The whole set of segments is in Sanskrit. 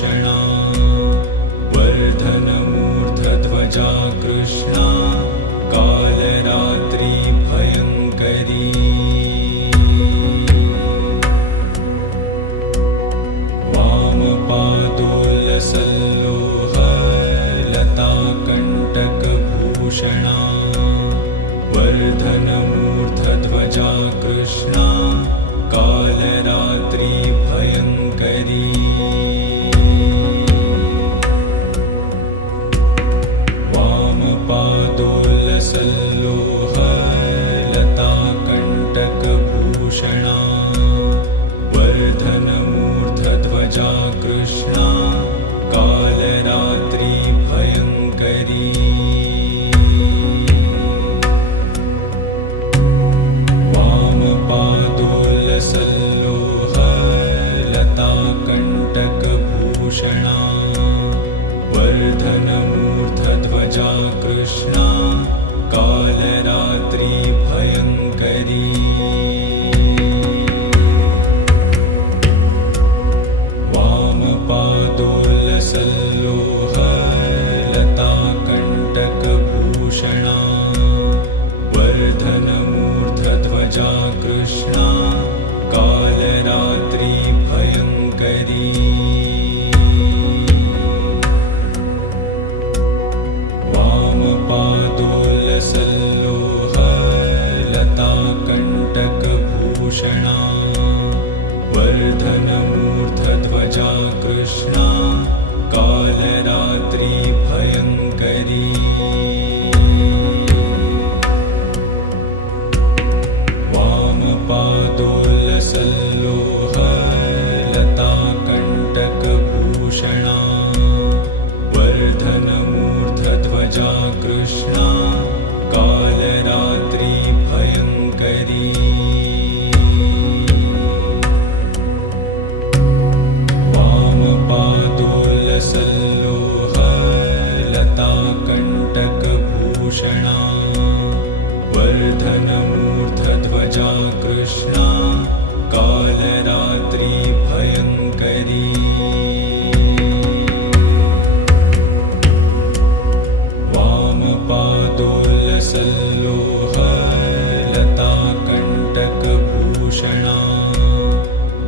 कण्टकभूषणा वर्धनमूर्धध्वजा कृष्णा कालरात्रि भयङ्करी वामपादोल्लसल्लोहलता कण्टकभूषणा वर्धनमूर्धध्वजा कृष्णा कालरात्रि भयङ्करी वामपादोल्लसल्लोहलता कण्टकभूषणा वर्धनमूर्धध्वजा कृष्णा कालरात्रि भयङ्करी वामपादोल्लसल्लोहलता कण्टकभूषणा वर्धनमूर्धध्वजा कृष्णा कालरात्रि भयङ्करी वामपादोल्लसल्लोहलता कण्टकभूषणा वर्धनमूर्धध्वजा कृष्णा कालरात्रि भयङ्करी वामपादोल्लसल्लोहलता कण्टकभूषणा वर्धनमूर्धध्वजा कृष्णा कालरात्रि भयङ्करी वामपादोल्लसल्लोहलता कण्टकभूषणा वर्धनमूर्धध्वजा कृष्णा कालरात्रि भयङ्करी वामपादोल्लसल्लोहलता कण्टकभूषणा वर्धनमूर्धध्वजा कृष्णा कालरात्रि भयङ्करी वामपादोल्लसल्लोहलता कण्टकभूषणा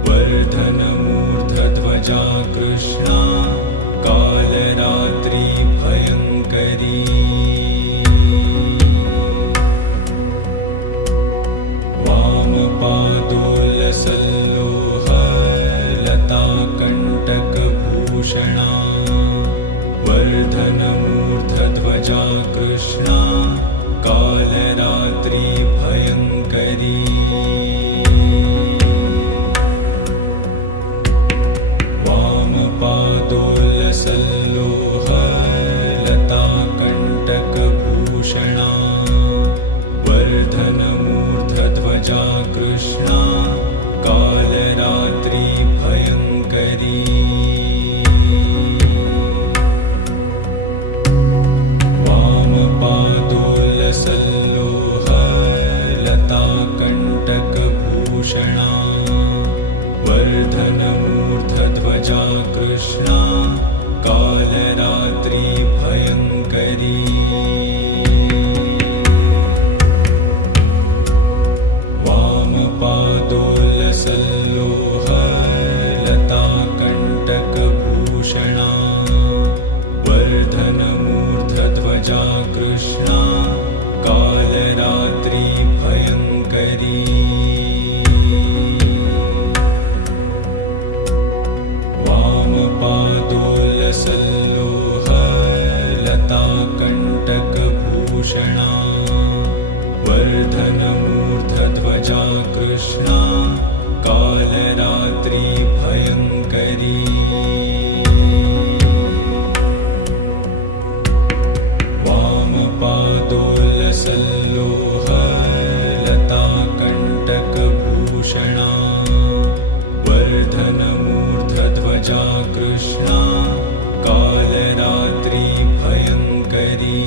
वर्धनमूर्धध्वजा कृष्णा कालरात्रि भयङ्करी वामपादोल्लसल्लोहलता कण्टकभूषणा वर्धनमूर्धध्वजा कृष्णा कालरात्रि भयङ्करी वामपादोल्लसल्लोहलता कण्टकभूषणा वर्धनमूर्धध्वजा कृष्णा कालरात्रि भयङ्करी वामपादोल्लसल्लोहलता कण्टकभूषणा वर्धनमूर्धध्वजा कृष्णा कालरात्रि भयङ्करी वामपादोल्लसल्लोहलता कण्टकभूषणा वर्धनमूर्धध्वजा कृष्णा कालरात्रि भयङ्करी वामपादोल्लसल्लोहलता कण्टकभूषणा वर्धनमूर्धध्वजा कृष्णा कालरात्रि भयङ्करी वामपादोल्लसल्लोहलता कण्टकभूषणा वर्धनमूर्धध्वजा कृष्णा कालरात्रि भयङ्करी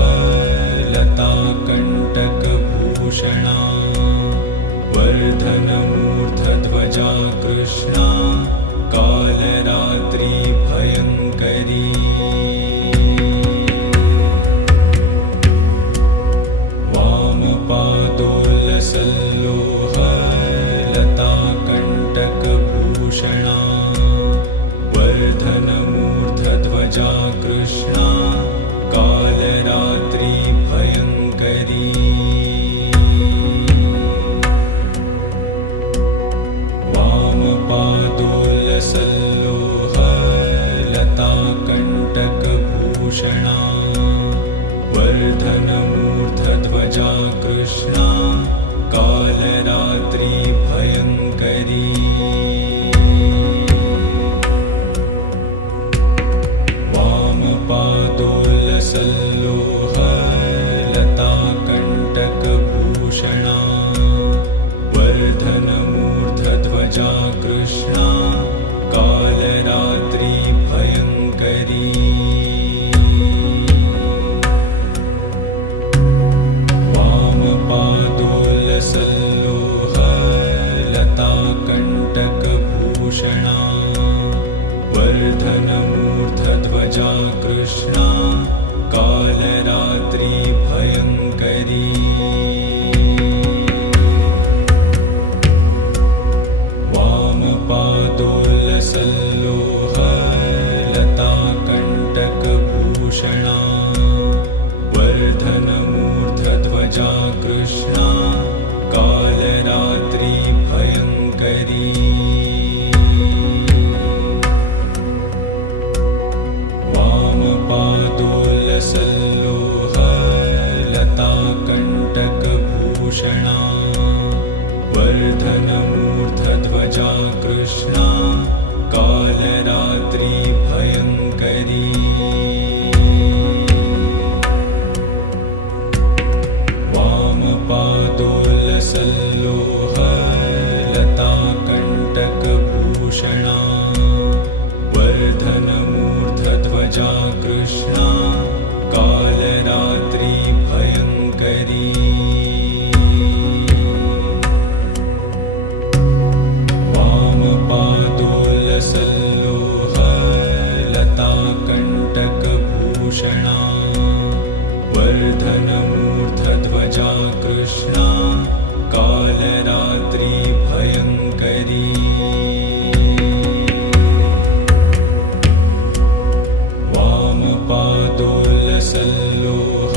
वामपादोल्लसल्लोहलता कण्टकभूषणा कृष्णा कालरात्रि भयङ्करी वामपादोल्लसल्लोह लताकण्टकभूषणा वर्धनमूर्धध्वजा कृष्णा कालरात्रि भयङ्करी वामपादोल्लसल्लोह लताकण्टकभूषणा वर्धनमूर्धध्वजा कृष्णा कालरात्रि भयङ्करी वामपादोल्लसल्लोह लताकण्टकभूषणा वर्धनमूर्धध्वजा कृष्णा कालरात्रि भयङ्करी वामपादोल्लसल्लोह लताकण्टकभूषणा वर्धनमूर्धध्वजा कृष्णा कालरात्रि भयङ्करी वामपादोल्लसल्लोह लताकण्टकभूषणा वर्धनमूर्धध्वजा कृष्णा कालरात्रि भयङ्करी वामपादोल्लसल्लोह लताकण्टकभूषणा वर्धनमूर्धध्वजा कृष्णा कालरात्रि भयङ्करी वामपादोल्लसल्लोह लताकण्टकभूषणा वर्धनमूर्धध्वजा कृष्णा कालरात्रि भयङ्करी वामपादोल्लसल्लोह लताकण्टकभूषणा वर्धनमूर्धध्वजा कृष्णा कालरात्रि भयङ्करी वामपादोल्लसल्लोह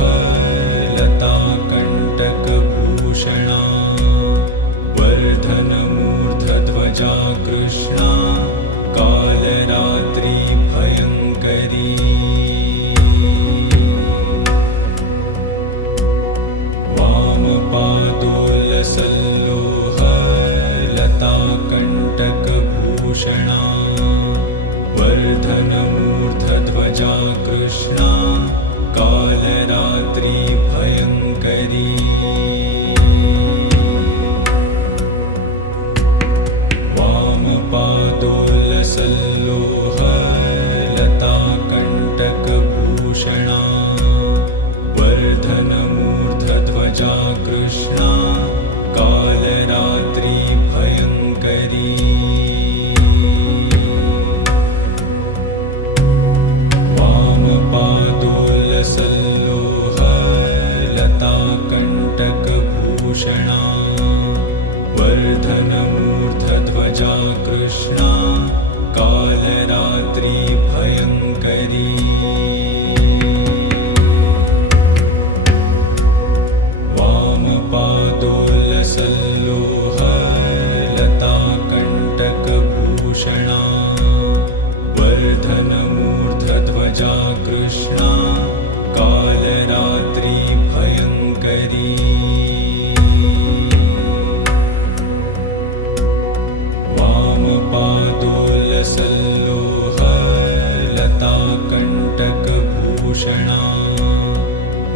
लताकण्टकभूषणा वर्धनमूर्धध्वजा कृष्णा कालरात्रि भयङ्करी वामपादोल्लसल्लोह लताकण्टकभूषणा वर्धनमूर्धध्वजा कृष्णा कालरात्रि भयङ्करी वामपादोल्लसल्लोह लताकण्टकभूषणा वर्धनमूर्धध्वजा कृष्णा कालरात्रि भयङ्करी वामपादोल्लसल्लोह लताकण्टकभूषणा वर्धनमूर्धध्वजा कृष्णा कालरात्रि भयङ्करी वामपादोल्लसल्लोह लताकण्टकभूषणा वर्धनमूर्धध्वजा कृष्णा कालरात्रि भयङ्करी वामपादोल्लसल्लोह लताकण्टकभूषणा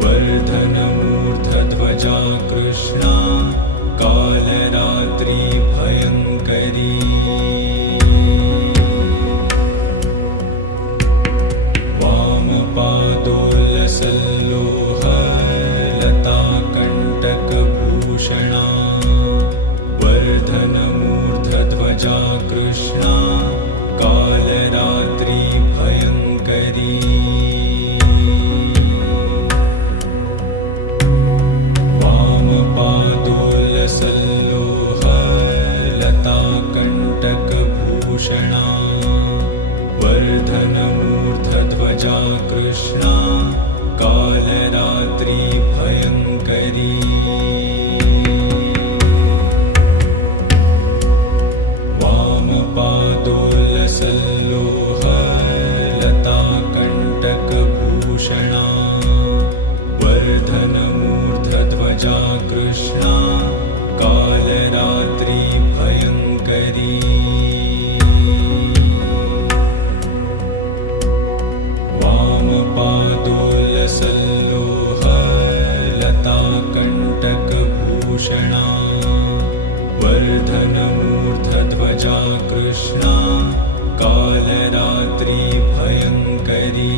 वर्धनमूर्धध्वजा कृष्णा कालरात्रि भयङ्करी वामपादोल्लसल्लोह लताकण्टकभूषणा वर्धनमूर्धध्वजा कृष्णा वामपादोलसल्लोहलताकण्टकभूषणा वर्धनमूर्धध्वजा कृष्णा कालरात्रि भयङ्करी वामपादोलसल्लोहलताकण्टकभूषणा वर्धनमूर्धध्वजा कृष्णा कालरात्रि भयङ्करी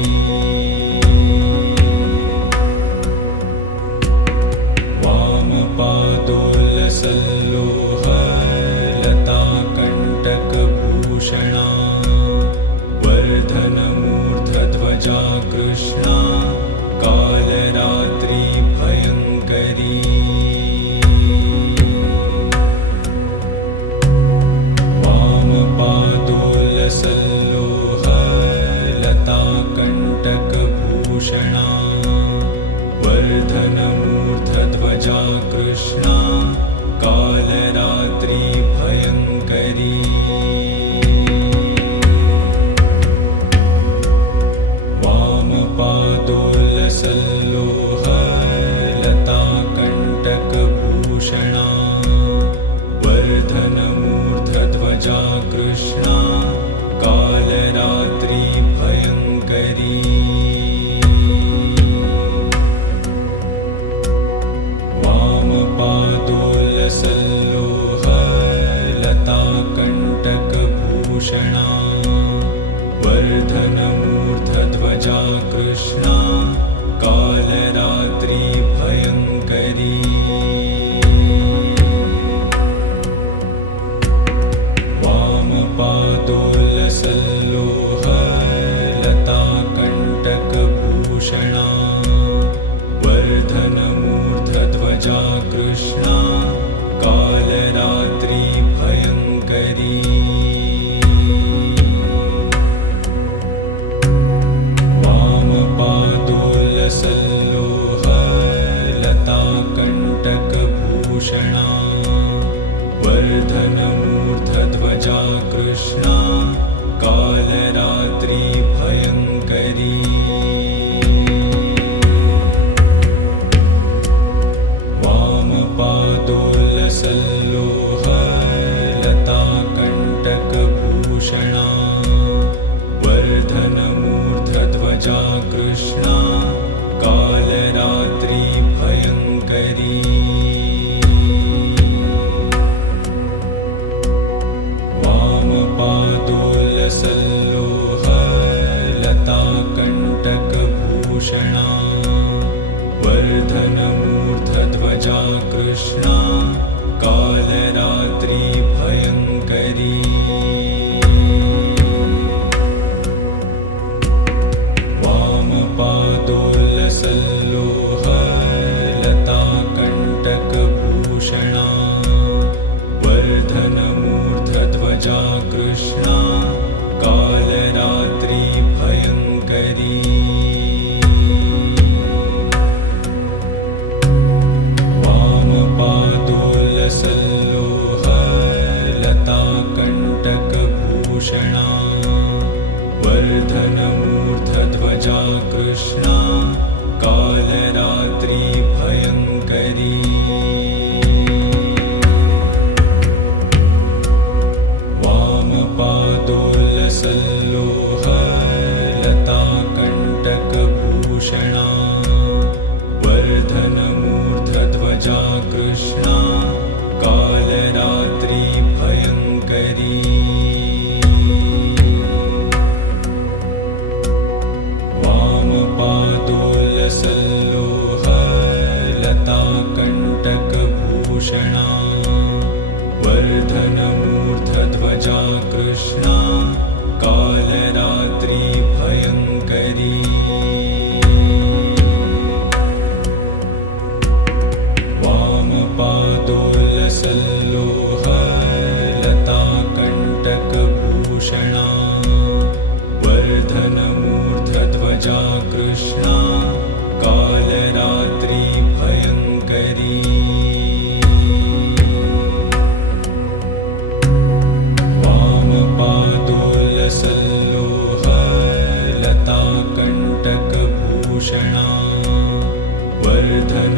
वामपादोलसल्लोहलताकण्टकभूषणा वर्धनमूर्धध्वजा कृष्णा कालरात्रि भयङ्करी वामपादोलसल्लोहलताकण्टकभूषणा वर्धनमूर्धध्वजा कृष्णा कालरात्रि भयङ्करी वामपादोलसल्लोहलताकण्टकभूषणा वर्धनमूर्धध्वजा कृष्णा कालरात्रि भयङ्करी वामपादोलसल्लोहलताकण्टकभूषणा वर्धनमूर्धध्वजा कृष्णा कालरात्रि भयङ्करी वामपादोलसल्लोहलताकण्टकभूषणा वर्धनमूर्धध्वजा कृष्णा कालरात्रि भयङ्करी वामपादोलसल्लोहलताकण्टकभूषणा वर्धनमूर्धध्वजा कृष्णा कालरात्रि भयङ्करी वामपादोलसल्लोहलताकण्टकभूषणा वर्धनमूर्धध्वजा कृष्णा कालरात्रि भयङ्करी वामपादोलसल्लोहलताकण्टकभूषणा वर्धनमूर्धध्वजा कृष्णा कालरात्रि भयङ्करी वामपादोलसल्लोहलताकण्टकभूषणा वर्धनमूर्धध्वजा कृष्णा कालरात्रि भयङ्करी वामपादोलसल्लोहलताकण्टकभूषणा वर्धनमूर्धध्वजा कृष्णा कालरात्रि भयङ्करी वामपादोलसल्लोहलताकण्टकभूषणा वर्धनमूर्धध्वजा कृष्णा कालरात्रि भयङ्करी वामपादोलसल्लोहलताकण्टकभूषणा वर्धनमूर्धध्वजा कृष्णा कालरात्रि भयङ्करी वामपादोलसल्लोहलताकण्टकभूषणा वर्धनमूर्धध्वजा कृष्णा कालरात्रि भयङ्करी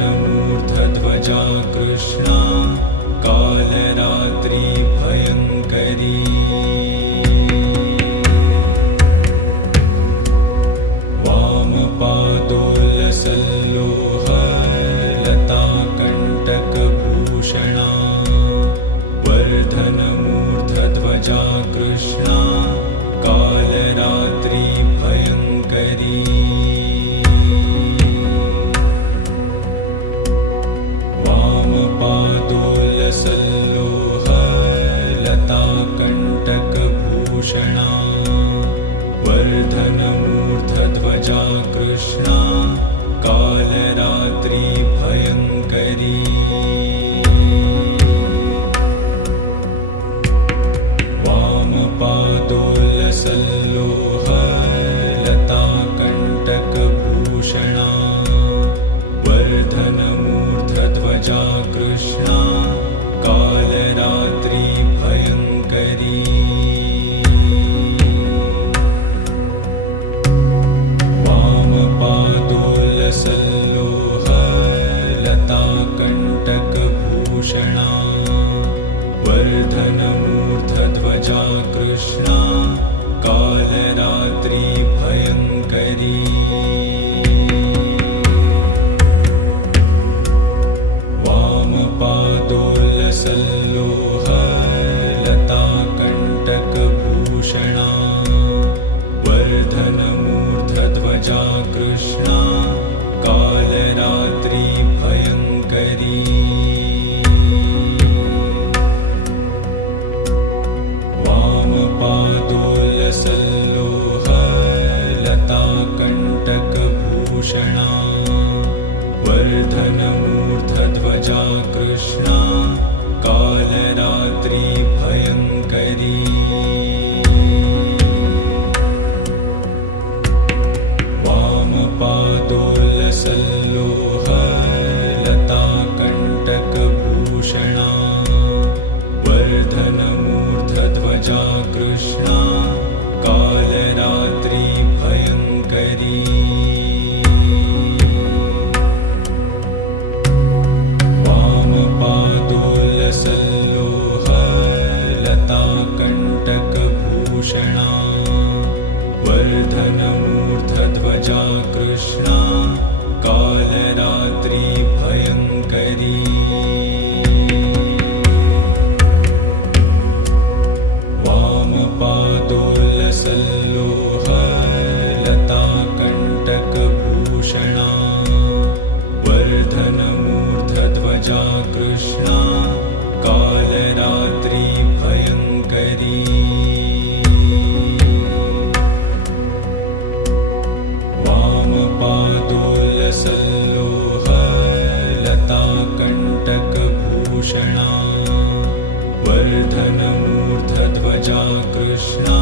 वर्धनमूर्धध्वजा कृष्णा कालरात्रि भयङ्करी वामपादोलसल्लोह लताकण्टकभूषणा वर्धनमूर्धध्वजा कृष्णा कालरात्रि भयङ्करी वामपादोलसल्लोह लताकण्टकभूषणा वर्धनमूर्धध्वजा कृष्णा कालरात्रि भयङ्करी वामपादोलसल्लोह लताकण्टकभूषणा वर्धनमूर्धध्वजा कृष्णा कालरात्रि भयङ्करी वामपादोलसल्लोह लताकण्टकभूषणा वर्धनमूर्धध्वजा कृष्णा कालरात्रि भयङ्करी वामपादोलसल्लोह लताकण्टकभूषणा वर्धनमूर्धध्वजा कृष्णा कालरात्रि भयङ्करी वामपादोलसल्लोह लताकण्टकभूषणा वर्धनमूर्धध्वजा कृष्णा कालरात्रि भयङ्करी वामपादोलसल्लोह लताकण्टकभूषणा वर्धनमूर्धध्वजा कृष्णा कालरात्रि भयङ्करी वामपादोलसल्लोह लताकण्टकभूषणा वर्धनमूर्धध्वजा कृष्णा कालरात्रि भयङ्करी वामपादोलसल्लोह लताकण्टकभूषणा वर्धनमूर्धध्वजा कृष्णा कालरात्रि भयङ्करी वामपादोलसल्लोह लताकण्टकभूषणा वर्धनमूर्धध्वजा कृष्णा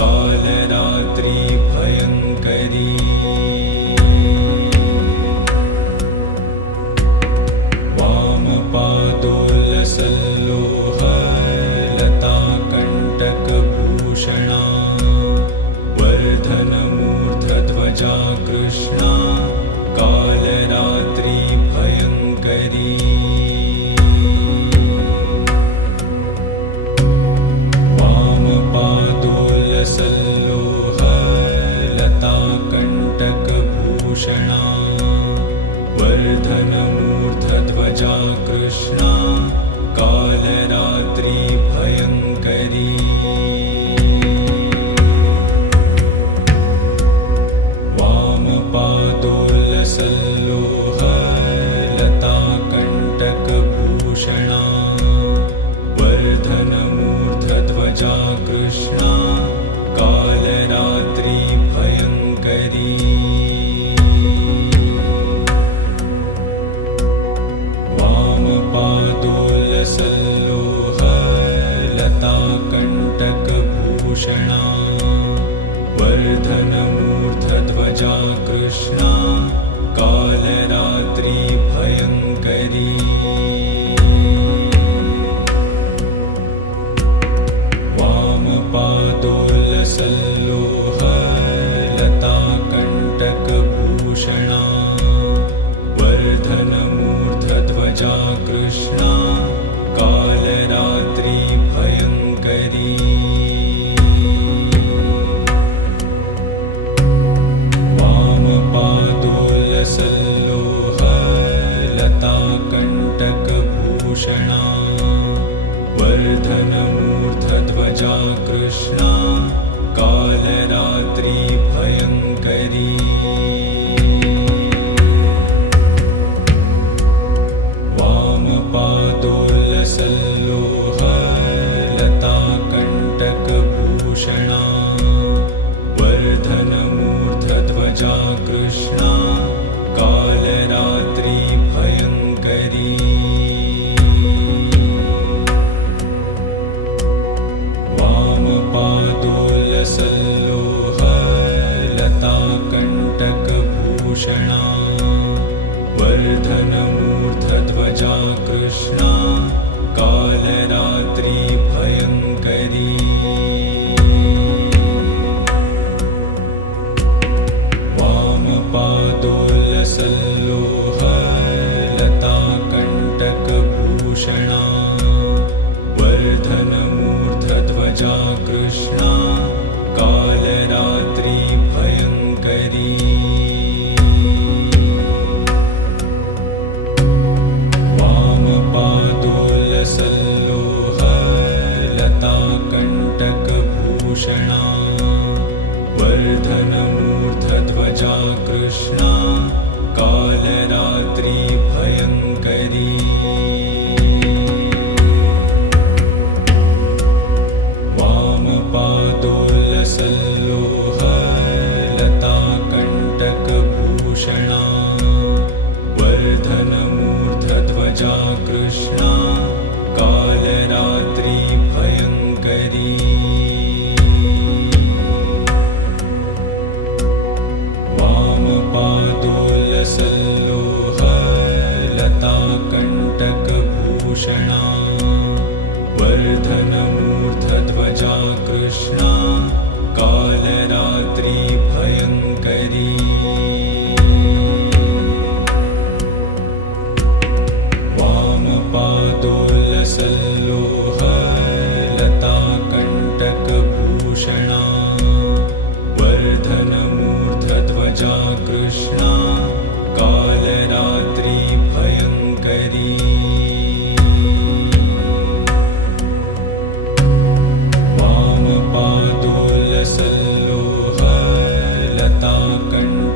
कालरात्रि भयङ्करी वामपादोलसल्लोह लताकण्टकभूषणा वर्धनमूर्धध्वजा कृष्णा कालरात्रि भयङ्करी वामपादोलसल्लोह लताकण्टकभूषणा वर्धनमूर्धध्वजा कृष्णा कालरात्रि भयङ्करी वामपादोलसल्लोह लताकण्टकभूषणा वर्धनमूर्धध्वजा कृष्णा कालरात्रि भयङ्करी वामपादोलसल्लोह लताकण्टकभूषणा वर्धनमूर्धध्वजा कृष्णा कालरात्रि भयङ्करी वामपादोलसल्लोह लताकण्टकभूषणा वर्धन मूर्धध्वजा कृष्णा कालरात्रि भयङ्करी वामपादोलसल्लोहलताकण्टकभूषणा वर्धनमूर्धध्वजा कृष्णा कालरात्रि भयङ्करी वामपादोलसल्लोहलताकण्टकभूषणा वर्धनमूर्धध्वजा कृष्णा कालरात्रि भयङ्करी वामपादोलसल्लोहलताकण्टकभूषणा वर्धनमूर्धध्वजा कृष्णा कालरात्रि भयङ्करी वामपादोलसल्लोहलताकण्टकभूषणा वर्धनमूर्धध्वजा कृष्णा कालरात्रि भयङ्करी वामपादोलसल्लोहलताकण्टकभूषणा वर्धनमूर्धध्वजा कृष्णा कालरात्रि भयङ्करी वामपादोलसल्लोहलताकण्टकभूषणा वर्धनमूर्धध्वजा कृष्णा कालरात्रि भयङ्करी वामपादोलसल्लोहलताकण्टकभूषणा वर्धनमूर्धध्वजा कृष्णा कालरात्रि भयङ्करी वामपादोलसल्लोहलताकण्टकभूषणा वर्धनमूर्धध्वजा कृष्णा कालरात्रि भयङ्करी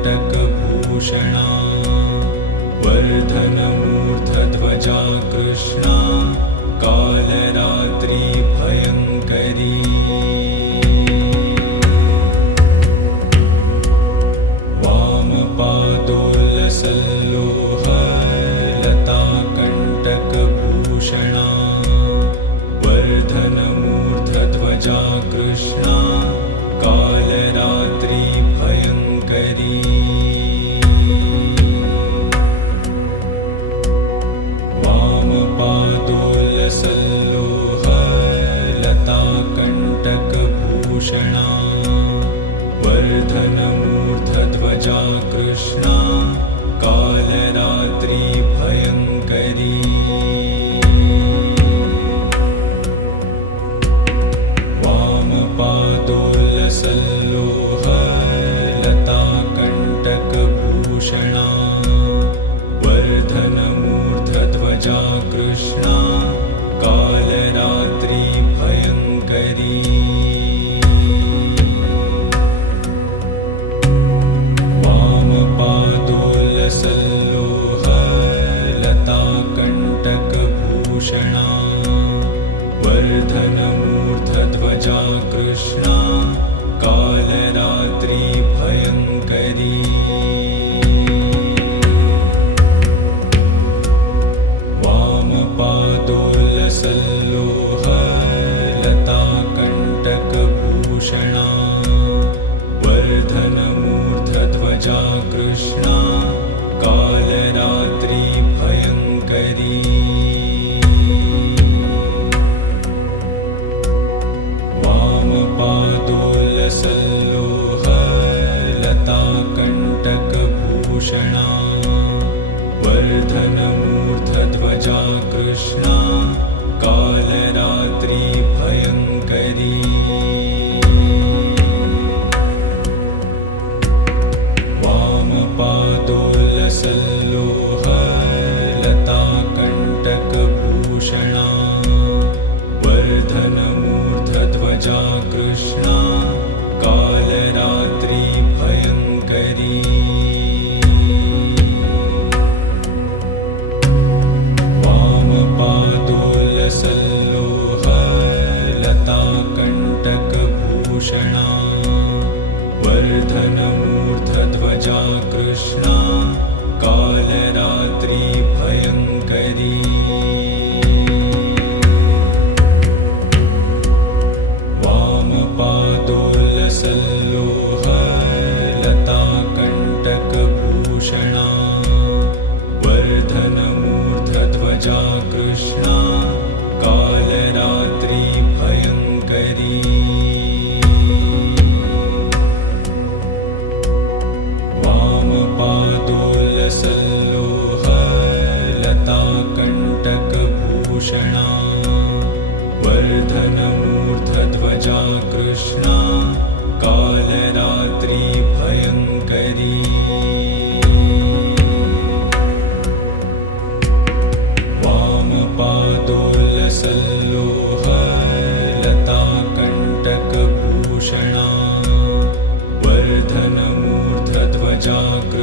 वामपादोलसल्लोहलताकण्टकभूषणा वर्धनमूर्धध्वजा कृष्णा कालरात्रि भयङ्करी वामपादोलसल्लोहलताकण्टकभूषणा वर्धनमूर्धध्वजा कृष्णा कालरात्रि भयङ्करी वामपादोलसल्लोहलताकण्टकभूषणा वर्धनमूर्धध्वजा कृष्णा कालरात्रि भयङ्करी वामपादोलसल्लोहलताकण्टकभूषणा वर्धनमूर्धध्वजा कृष्णा कालरात्रि भयङ्करी वामपादोलसल्लोहलताकण्टकभूषणा वर्धनमूर्धध्वजा कृष्णा कालरात्रि भयङ्करी वामपादोलसल्लोहलताकण्टकभूषणा वर्धनमूर्धध्वजा कृष्णा कालरात्रि भयङ्करी वामपादोलसल्लोहलताकण्टकभूषणा वर्धनमूर्धध्वजा कृष्णा कालरात्रि भयङ्करी वामपादोल्लसल्लोह लताकण्टकभूषणा वर्धनमूर्धध्वजा कृष्णा कालरात्रि भयङ्करी वामपादोल्लसल्लोह लताकण्टकभूषणा वर्धनमूर्धध्वजा कृष्णा कालरात्रि भयङ्करी वामपादोल्लसल्लोह लताकण्टकभूषणा वर्धनमूर्धध्वजा कृष्णा कालरात्रि भयङ्करी वामपादोल्लसल्लोह लताकण्टकभूषणा वर्धनमूर्धध्वजा कृष्णा कालरात्रि भयङ्करी वामपादोल्लसल्लोह लताकण्टकभूषणा वर्धनमूर्धध्वजा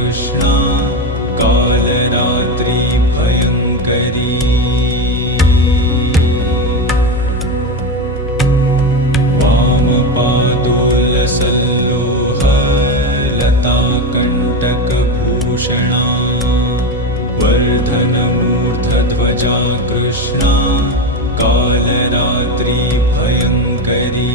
कृष्णा कालरात्रि भयङ्करी वामपादोल्लसल्लोह लताकण्टकभूषणा वर्धनमूर्धध्वजा कृष्णा कालरात्रि भयङ्करी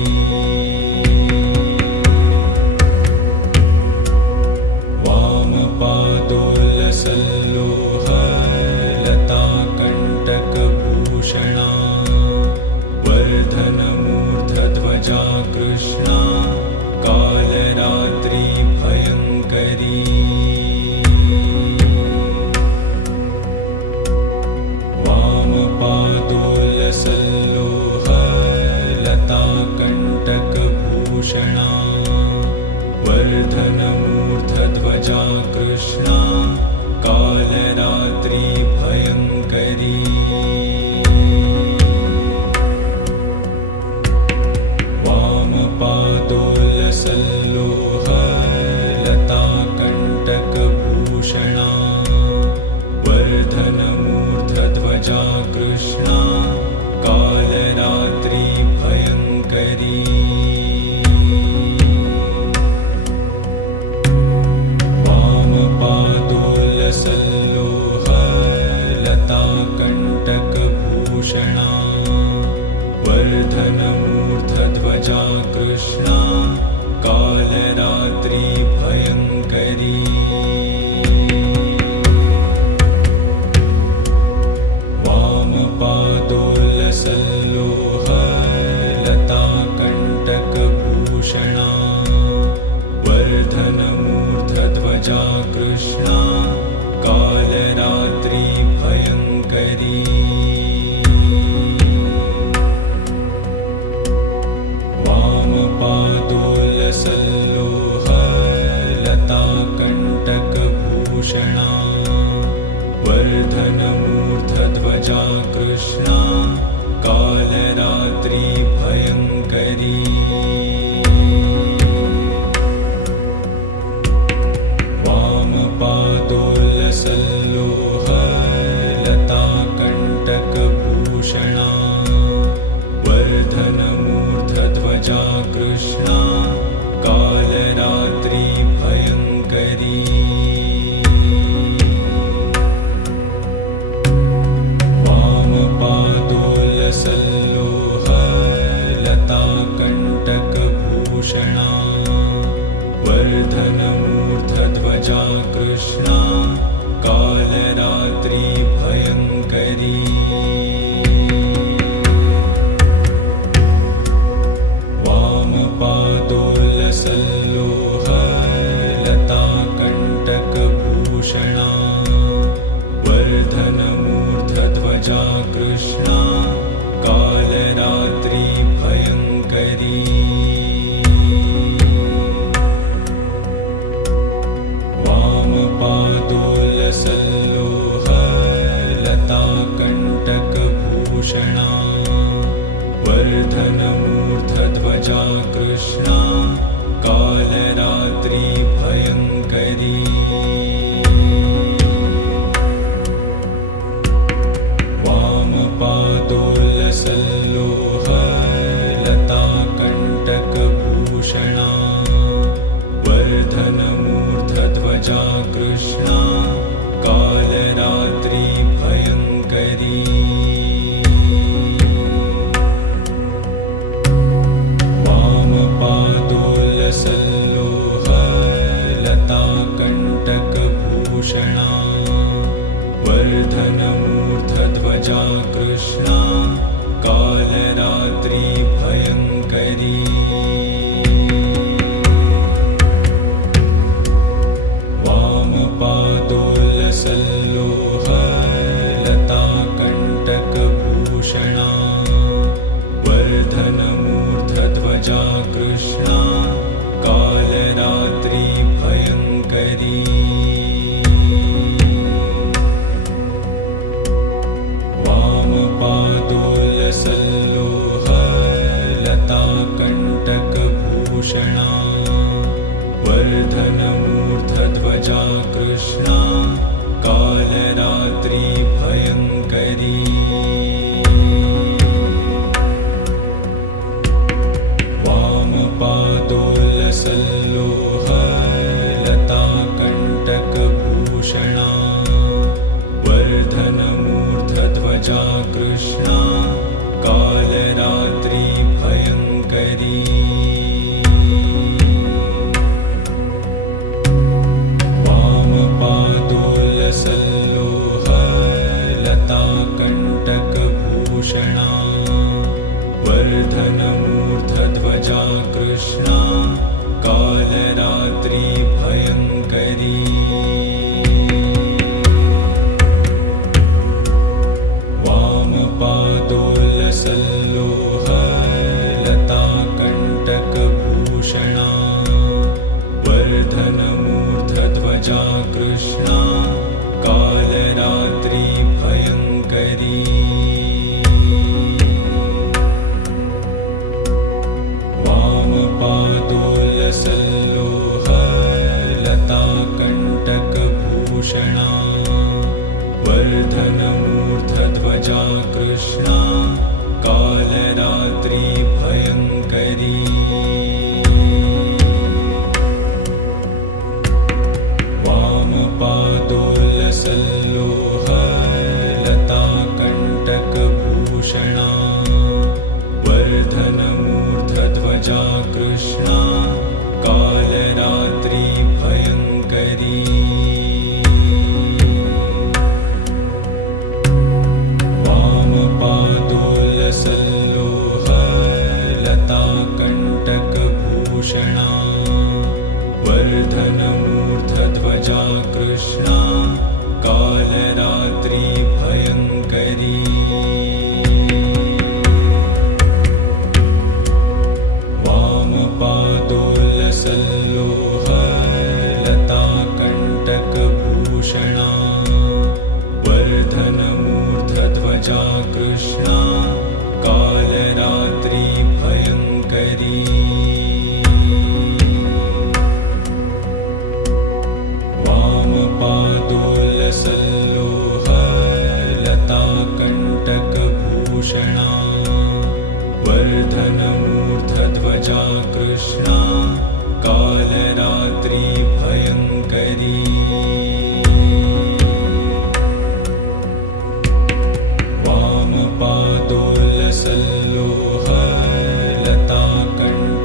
वामपादोल्लसल्लोह लताकण्टकभूषणा वर्धनमूर्धध्वजा कृष्णा कालरात्रि भयङ्करी वामपादोल्लसल्लोह लताकण्टकभूषणा वर्धनमूर्धध्वजा कृष्णा कालरात्रि भयङ्करी वामपादोल्लसल्लोह लताकण्टकभूषणा वर्धनमूर्धध्वजा कृष्णा कालरात्रि भयङ्करी वामपादोल्लसल्लोह लताकण्टकभूषणा वर्धनमूर्धध्वजा कृष्णा कालरात्रि भयङ्करी वामपादोल्लसल्लोह लताकण्टकभूषणा वर्धनमूर्धध्वजा कृष्णा कालरात्रि भयङ्करी वामपादोल्लसल्लोह लताकण्टकभूषणा वर्धनमूर्धध्वजा कृष्णा कालरात्रि भयङ्करी वामपादोल्लसल्लोह लताकण्टकभूषणा वर्धनमूर्धध्वजा कृष्णा कालरात्रि भयङ्करी वामपादोल्लसल्लोह लताकण्टकभूषणा वर्धनमूर्धध्वजा कृष्णा कालरात्रि भयङ्करी वामपादोल्लसल्लोह लताकण्टकभूषणा मूर्धध्वजा कृष्णा कालरात्रि भयङ्करी वामपादोलसल्लोहलताकण्टकभूषणा वर्धनमूर्धध्वजा कृष्णा कालरात्रि भयङ्करी वामपादोलसल्लोहलताकण्टकभूषणा वर्धनमूर्धध्वजा कृष्णा कालरात्रि भयङ्करी वामपादोलसल्लोहलताकण्टकभूषणा वर्धनमूर्धध्वजा कृष्णा कालरात्रि भयङ्करी वामपादोलसल्लोहलताकण्टकभूषणा वर्धनमूर्धध्वजा कृष्णा कालरात्रि भयङ्करी वामपादोलसल्लोहलताकण्टकभूषणा वर्धनमूर्धध्वजा कृष्णा कालरात्रि भयङ्करी वामपादोलसल्लोहलताकण्टकभूषणा वर्धनमूर्धध्वजा कृष्णा कालरात्रि भयङ्करी वामपादोलसल्लोहलताकण्टकभूषणा वर्धनमूर्धध्वजा कृष्णा कालरात्रि भयङ्करी वामपादोलसल्लोहलताकण्टकभूषणा वर्धनमूर्धध्वजा कृष्णा कालरात्रि भयङ्करी वामपादोलसल्लोहलताकण्टकभूषणा वर्धनमूर्धध्वजा कृष्णा कालरात्रि भयङ्करी वामपादोलसल्लोहलताकण्टकभूषणा वर्धनमूर्धध्वजा कृष्णा कालरात्रि भयङ्करी वामपादोलसल्लोहलताकण्टकभूषणा वर्धनमूर्धध्वजा कृष्णा कालरात्रि भयङ्करी वामपादोलसल्लोहलताकण्टकभूषणा वर्धनमूर्धध्वजा कृष्णा कालरात्रि भयङ्करी वामपादोलसल्लोहलताकण्टकभूषणा वर्धनमूर्धध्वजा कृष्णा कालरात्रि भयङ्करी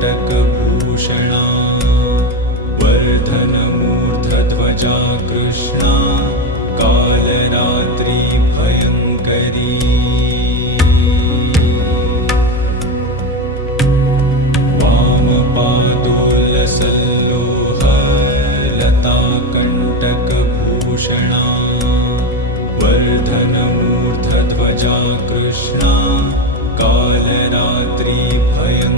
वामपादोलसल्लोहलताकण्टकभूषणा वर्धनमूर्धध्वजा कृष्णा कालरात्रि भयङ्करी वामपादोलसल्लोहलताकण्टकभूषणा वर्धन गगनमूर्धध्वजा कृष्णा कालरात्रि भयङ्करी